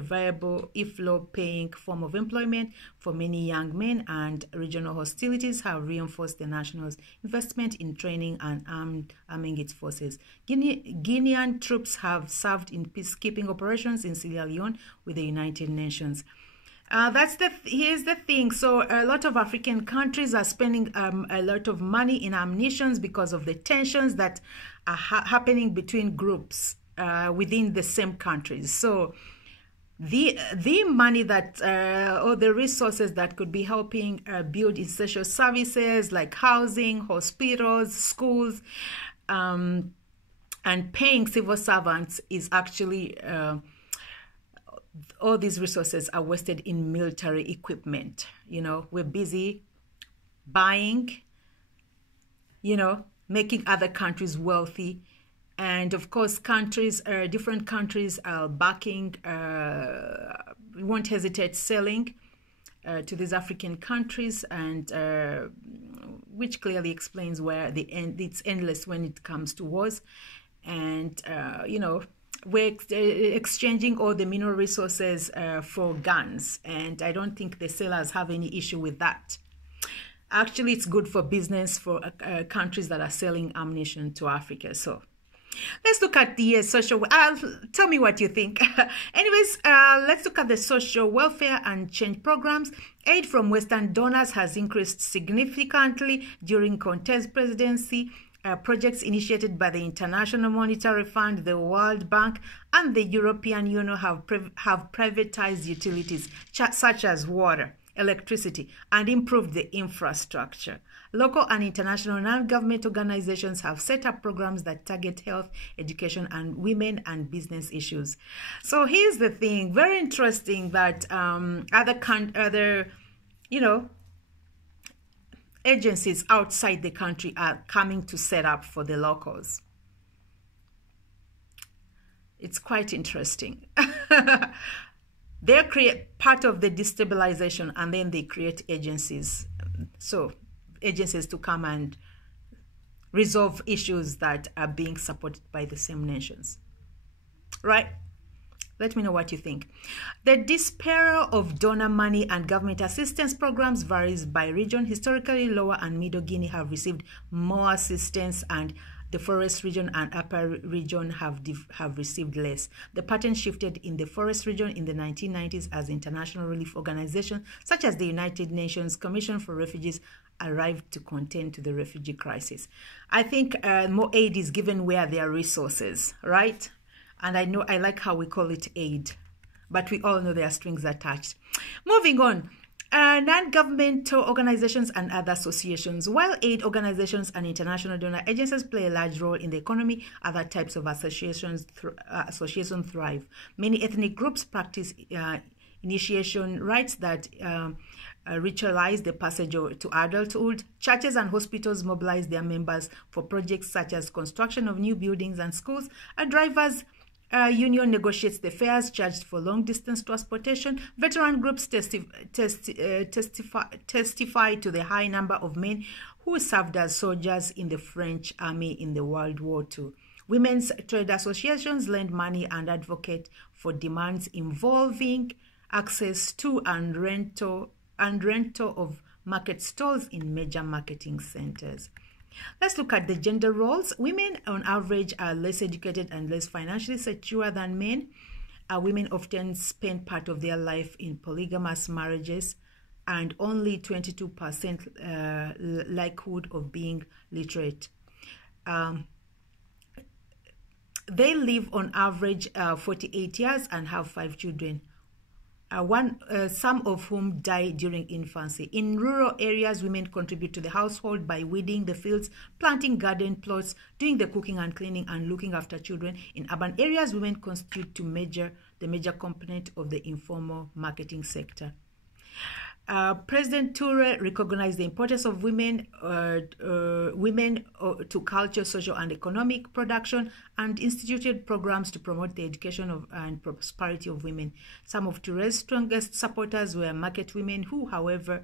viable, if low-paying, form of employment for many young men, and regional hostilities have reinforced the national's investment in training and arming its forces. Guinean troops have served in peacekeeping operations in Sierra Leone with the United Nations. Here's the thing. So a lot of African countries are spending a lot of money in ammunition because of the tensions that are happening between groups within the same countries. So the money that or the resources that could be helping build essential services like housing, hospitals, schools, and paying civil servants is actually all these resources are wasted in military equipment. We're busy buying, making other countries wealthy. And of course, different countries are backing, won't hesitate selling to these African countries, and which clearly explains where it's endless when it comes to wars. And, we're exchanging all the mineral resources for guns. And I don't think the sellers have any issue with that. Actually, it's good for business for countries that are selling ammunition to Africa. So let's look at the social. Tell me what you think. Anyways, let's look at the social welfare and change programs. Aid from Western donors has increased significantly during Conte's presidency. Projects initiated by the International Monetary Fund, the World Bank, and the European Union have privatized utilities such as water, electricity, and improved the infrastructure. Local and international non-government organizations have set up programs that target health, education, and women and business issues. So here's the thing, very interesting that other agencies outside the country are coming to set up for the locals. It's quite interesting. They create part of the destabilization, and then they create agencies. So agencies to come and resolve issues that are being supported by the same nations. Right? Let me know what you think. The despair of donor money and government assistance programs varies by region. Historically, Lower and Middle Guinea have received more assistance, and the forest region and upper region have received less. The pattern shifted in the forest region in the 1990s as international relief organizations such as the United Nations Commission for Refugees arrived to contend to the refugee crisis. I think more aid is given where there are resources, right? And I like how we call it aid, but we all know there are strings attached. Moving on, non-governmental organizations and other associations. While aid organizations and international donor agencies play a large role in the economy, other types of associations thrive. Many ethnic groups practice initiation rites that ritualize the passage to adulthood. Churches and hospitals mobilize their members for projects such as construction of new buildings and schools. Drivers union negotiates the fares charged for long-distance transportation. Veteran groups testify to the high number of men who served as soldiers in the French army in the World War II. Women's trade associations lend money and advocate for demands involving access to and rental of market stalls in major marketing centers. Let's look at the gender roles. Women, on average, are less educated and less financially secure than men. Women often spend part of their life in polygamous marriages, and only 22% likelihood of being literate. They live on average 48 years and have 5 children. Some of whom die during infancy. In rural areas, women contribute to the household by weeding the fields, planting garden plots, doing the cooking and cleaning, and looking after children. In urban areas, women constitute the major component of the informal marketing sector. President Toure recognized the importance of women to culture, social, and economic production, and instituted programs to promote the education and prosperity of women. Some of Toure's strongest supporters were market women, who, however,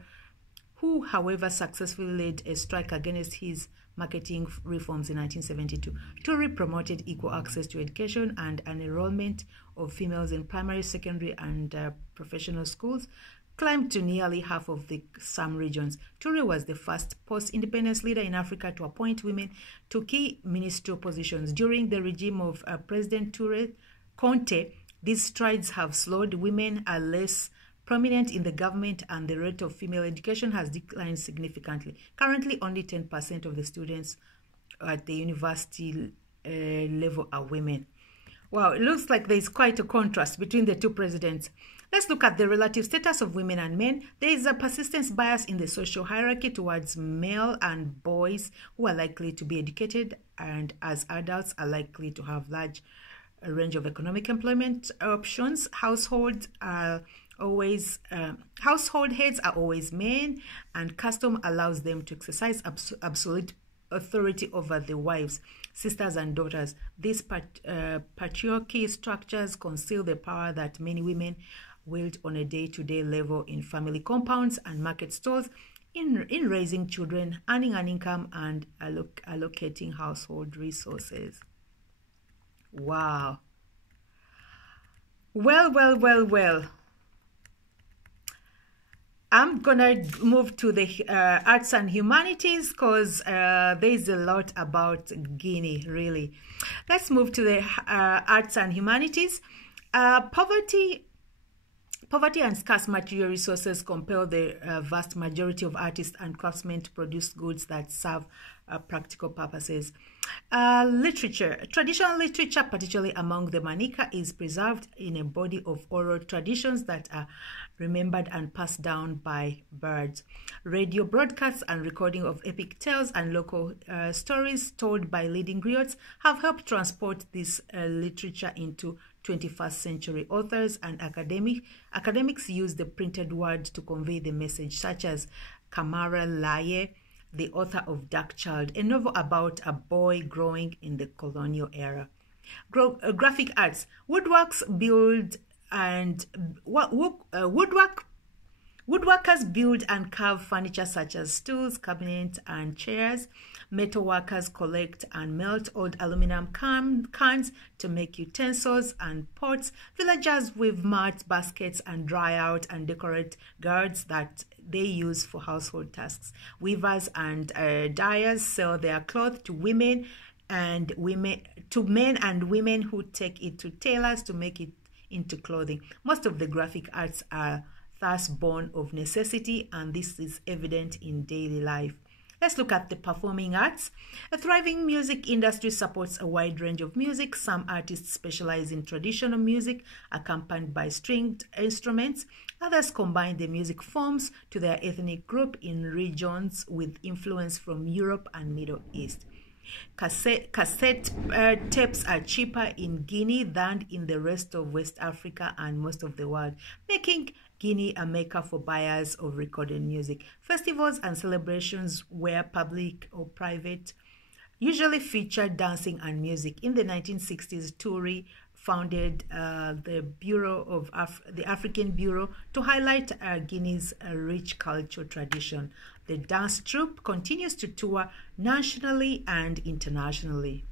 successfully led a strike against his marketing reforms in 1972. Toure promoted equal access to education and an enrollment of females in primary, secondary, and professional schools climbed to nearly half of some regions. Toure was the first post-independence leader in Africa to appoint women to key ministerial positions. During the regime of President Conte, these strides have slowed. Women are less prominent in the government, and the rate of female education has declined significantly. Currently, only 10% of the students at the university level are women. Wow, it looks like there's quite a contrast between the two presidents. Let's look at the relative status of women and men. There is a persistent bias in the social hierarchy towards male and boys who are likely to be educated and as adults are likely to have large range of economic employment options. Household heads are always men, and custom allows them to exercise absolute authority over the wives, sisters, and daughters. These patriarchy structures conceal the power that many women wield on a day-to-day level in family compounds and market stalls, in raising children, earning an income, and allocating household resources. Wow. Well. I'm gonna move to the arts and humanities because there's a lot about Guinea, really. Let's move to the arts and humanities. Poverty and scarce material resources compel the vast majority of artists and craftsmen to produce goods that serve practical purposes. Literature. Traditional literature, particularly among the Manika, is preserved in a body of oral traditions that are remembered and passed down by birds. Radio broadcasts and recording of epic tales and local stories told by leading griots have helped transport this literature into 21st century. Authors and academics use the printed word to convey the message, such as Kamara Laye, the author of Dark Child, a novel about a boy growing in the colonial era. Graphic arts. Woodworkers build and carve furniture such as stools, cabinets, and chairs. Metalworkers collect and melt old aluminum cans to make utensils and pots. Villagers weave mats, baskets, and dry out and decorate gourds that they use for household tasks. Weavers and dyers sell their cloth to men and women who take it to tailors to make it into clothing. Most of the graphic arts are thus born of necessity, and this is evident in daily life. Let's look at the performing arts. A thriving music industry supports a wide range of music. Some artists specialize in traditional music accompanied by stringed instruments. Others combine the music forms to their ethnic group in regions with influence from Europe and Middle East. Cassette tapes are cheaper in Guinea than in the rest of West Africa and most of the world, making Guinea a maker for buyers of recorded music. Festivals and celebrations, where public or private, usually feature dancing and music. In the 1960s, Toure founded the African Bureau to highlight Guinea's rich cultural tradition. The dance troupe continues to tour nationally and internationally.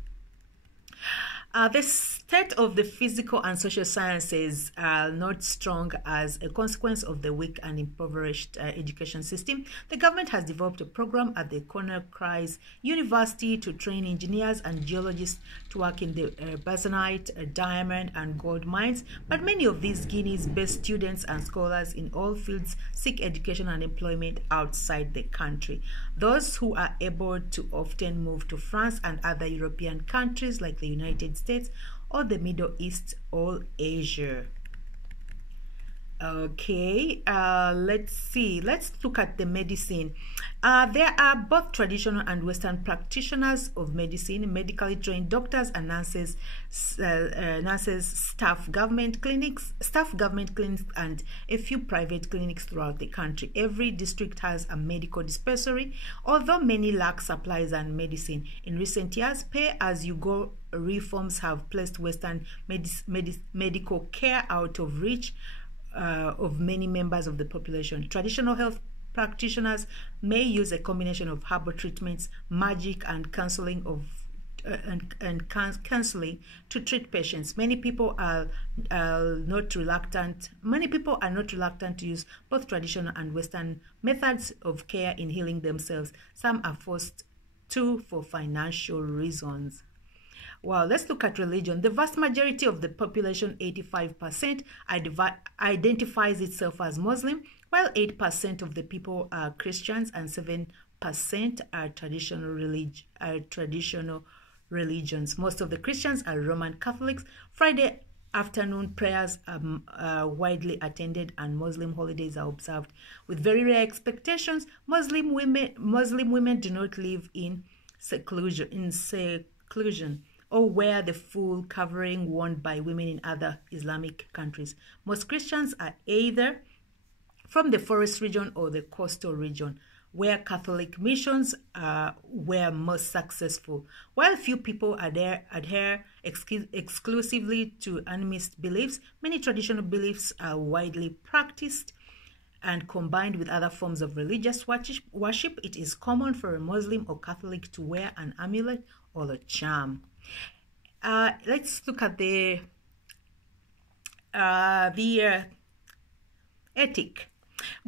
The state of the physical and social sciences are not strong as a consequence of the weak and impoverished education system. The government has developed a program at the Conakry University to train engineers and geologists to work in the bauxite, diamond, and gold mines. But many of these Guineas-based students and scholars in all fields seek education and employment outside the country. Those who are able to often move to France and other European countries like the United States or the Middle East or Asia. Okay, let's see. Let's look at the medicine. There are both traditional and Western practitioners of medicine, medically trained doctors and nurses, staff government clinics, and a few private clinics throughout the country. Every district has a medical dispensary, although many lack supplies and medicine. In recent years, pay-as-you-go reforms have placed Western medical care out of reach of many members of the population. Traditional health practitioners may use a combination of herbal treatments, magic, and counseling to treat patients. Many people are not reluctant to use both traditional and Western methods of care in healing themselves. Some are forced to for financial reasons. Well, let's look at religion. The vast majority of the population, 85%, identifies itself as Muslim, while 8% of the people are Christians and 7% are traditional religions. Most of the Christians are Roman Catholics. Friday afternoon prayers are widely attended, and Muslim holidays are observed. With very rare expectations, Muslim women do not live in seclusion or wear the full covering worn by women in other Islamic countries. Most Christians are either from the forest region or the coastal region, where Catholic missions were most successful. While few people adhere exclusively to animist beliefs, many traditional beliefs are widely practiced and combined with other forms of religious worship. It is common for a Muslim or Catholic to wear an amulet or a charm. Let's look at the ethic.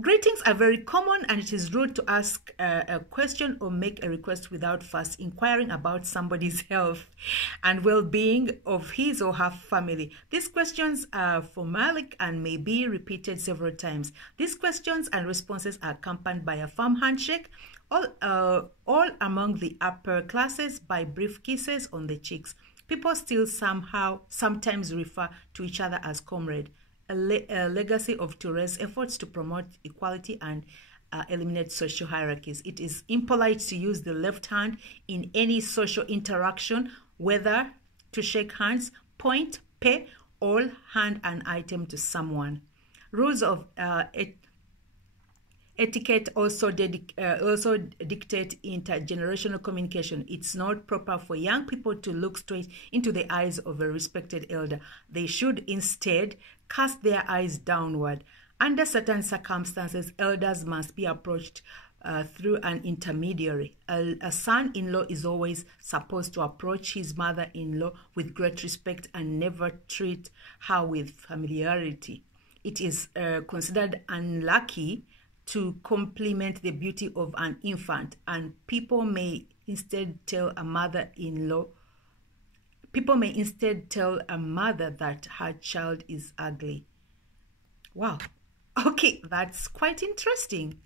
Greetings are very common, and it is rude to ask a question or make a request without first inquiring about somebody's health and well-being of his or her family. These questions are formalic and may be repeated several times. These questions and responses are accompanied by a firm handshake, all among the upper classes by brief kisses on the cheeks. People still sometimes refer to each other as comrade, a legacy of Tourette's efforts to promote equality and eliminate social hierarchies. It is impolite to use the left hand in any social interaction, whether to shake hands, point, pay, or hand an item to someone. Rules of etiquette also dictate intergenerational communication. It's not proper for young people to look straight into the eyes of a respected elder. They should instead cast their eyes downward. Under certain circumstances, elders must be approached through an intermediary. A son-in-law is always supposed to approach his mother-in-law with great respect and never treat her with familiarity. It is considered unlucky to compliment the beauty of an infant, and people may instead tell a mother that her child is ugly. Wow. Okay, that's quite interesting.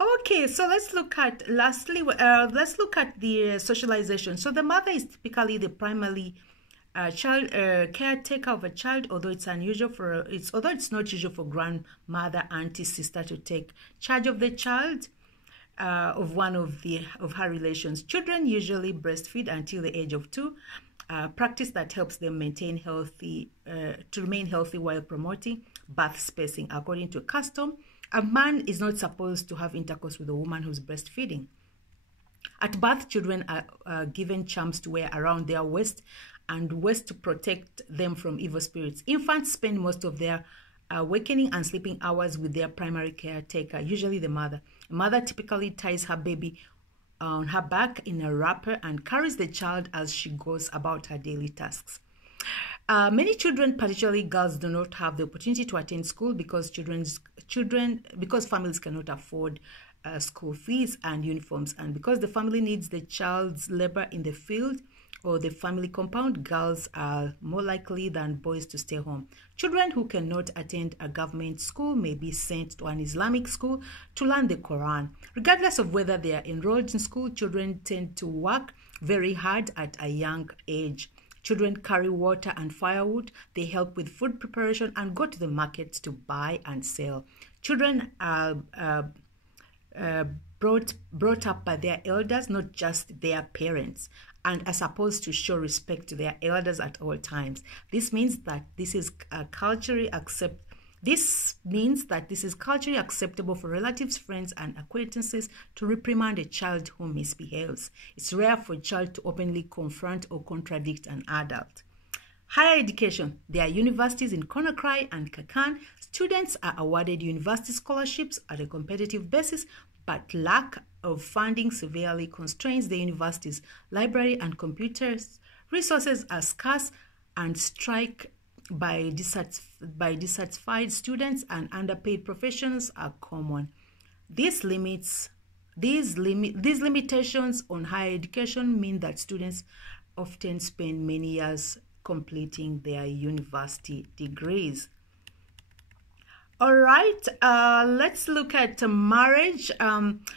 Okay, so let's look at the socialization. So the mother is typically the primary caretaker of a child, although it's not usual for grandmother, auntie, sister to take charge of the child of one of her relations. Children usually breastfeed until the age of 2, practice that helps them remain healthy while promoting birth spacing. According to custom, a man is not supposed to have intercourse with a woman who's breastfeeding. At birth, children are given charms to wear around their waist to protect them from evil spirits. Infants spend most of their wakening and sleeping hours with their primary caretaker, usually the mother. A mother typically ties her baby on her back in a wrapper and carries the child as she goes about her daily tasks. Many children, particularly girls, do not have the opportunity to attend school because families cannot afford school fees and uniforms, and because the family needs the child's labor in the field or the family compound, girls are more likely than boys to stay home. Children who cannot attend a government school may be sent to an Islamic school to learn the Quran. Regardless of whether they are enrolled in school, children tend to work very hard at a young age. Children carry water and firewood. They help with food preparation and go to the markets to buy and sell. Children are brought up by their elders, not just their parents, and are supposed to show respect to their elders at all times. This means that this is culturally acceptable for relatives, friends, and acquaintances to reprimand a child who misbehaves. It's rare for a child to openly confront or contradict an adult. Higher education. There are universities in Conakry and Kakan. Students are awarded university scholarships at a competitive basis, but lack of funding severely constrains the university's library and computers. Resources are scarce, and strike by dissatisfied students and underpaid professionals are common. These limitations on higher education mean that students often spend many years completing their university degrees. All right, let's look at marriage.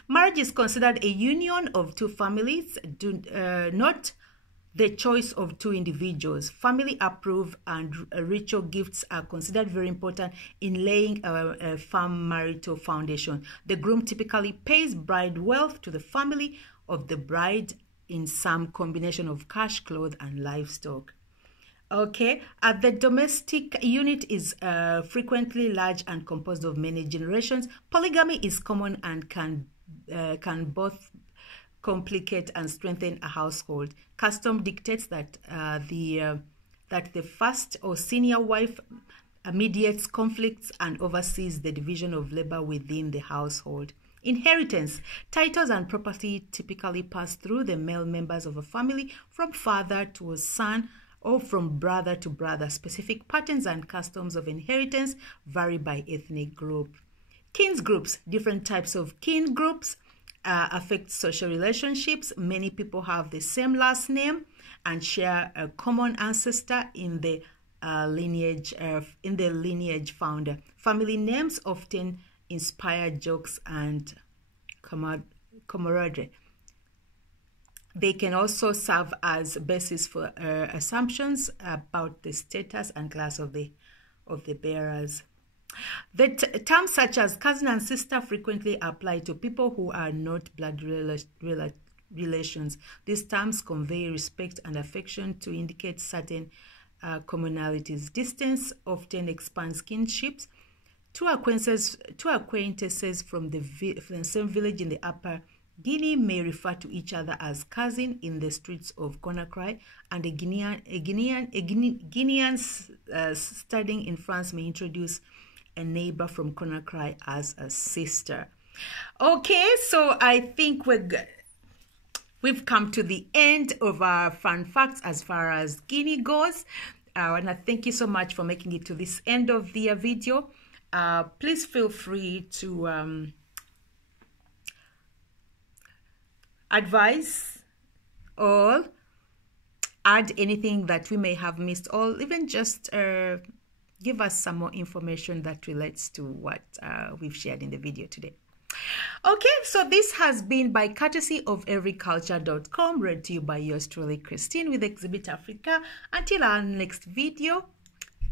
Marriage is considered a union of two families, not the choice of two individuals. Family approved and ritual gifts are considered very important in laying a firm marital foundation. The groom typically pays bride wealth to the family of the bride in some combination of cash, clothes, and livestock. Okay, the domestic unit is frequently large and composed of many generations. Polygamy is common and can both complicate and strengthen a household. Custom dictates that the first or senior wife mediates conflicts and oversees the division of labor within the household. Inheritance. Titles and property typically pass through the male members of a family from father to a son or from brother to brother. Specific patterns and customs of inheritance vary by ethnic group. Kin groups. Different types of kin groups affect social relationships. Many people have the same last name and share a common ancestor in the lineage founder. Family names often inspire jokes and camaraderie. They can also serve as basis for assumptions about the status and class of the bearers. The terms such as cousin and sister frequently apply to people who are not blood relations. These terms convey respect and affection to indicate certain commonalities. Distance often expands kinships. Two acquaintances from the same village in the Upper Guinea may refer to each other as cousin in the streets of Conakry, and a Guinean studying in France may introduce a neighbor from Conakry as a sister. Okay, so I think we've come to the end of our fun facts as far as Guinea goes. And I thank you so much for making it to this end of the video. Please feel free to advise or add anything that we may have missed, or even just give us some more information that relates to what we've shared in the video today. Okay, so this has been by courtesy of everyculture.com, read to you by yours truly, Christine, with Exhibit Africa. Until our next video,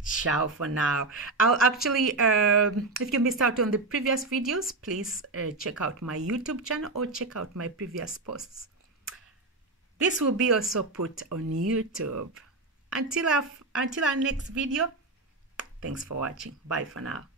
ciao for now. I'll actually, if you missed out on the previous videos, please check out my YouTube channel or check out my previous posts. This will be also put on YouTube. Until our next video, thanks for watching. Bye for now.